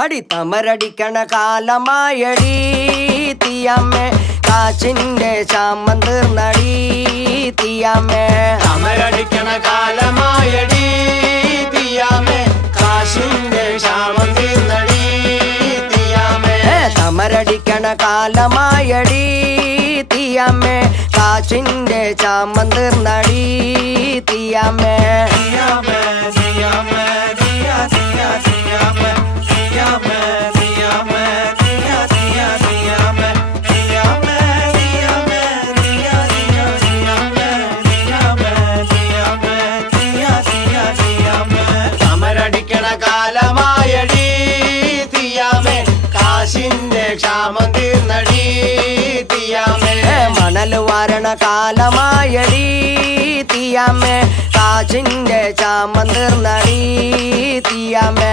അടി തമരടിക്കണ കാലമായടി തീയമ്മേ കാച്ചിന്റെ ശാമം തീർന്നടി തീയമ്മേ തമരടിക്കണ കാലമായടി തീയമ്മേ കാശിന്റെ ശാമം തീർന്നടി തീയമ്മേ തമരടിക്കണ കാലമായടി തീയമ്മേ കാച്ചിന്റെ ശാമം തീർന്നടി തീയമ്മേ തീയമ്മേ തീയമ്മേ തീയ തീയ തീയമ്മേ തീയമ്മേ തീയമ്മേ തീയ തീയ തീയമ്മേ തീയമ്മേ തീയമ്മേ തീയ തീയ തീയമ്മേ തീയമ്മേ തീയമ്മേ തീയ തീയ തീയമ്മേ തമരടിക്കണ കാലമായടി തീയമ്മേ കാശിന്റെ ക്ഷാമം തീർന്നടി തീയമ്മേ മണൽ വാരണ കാലമായടി തീയമ്മേ കാച്ചിന്റെ ശാമം തീർന്നടി തീയമ്മേ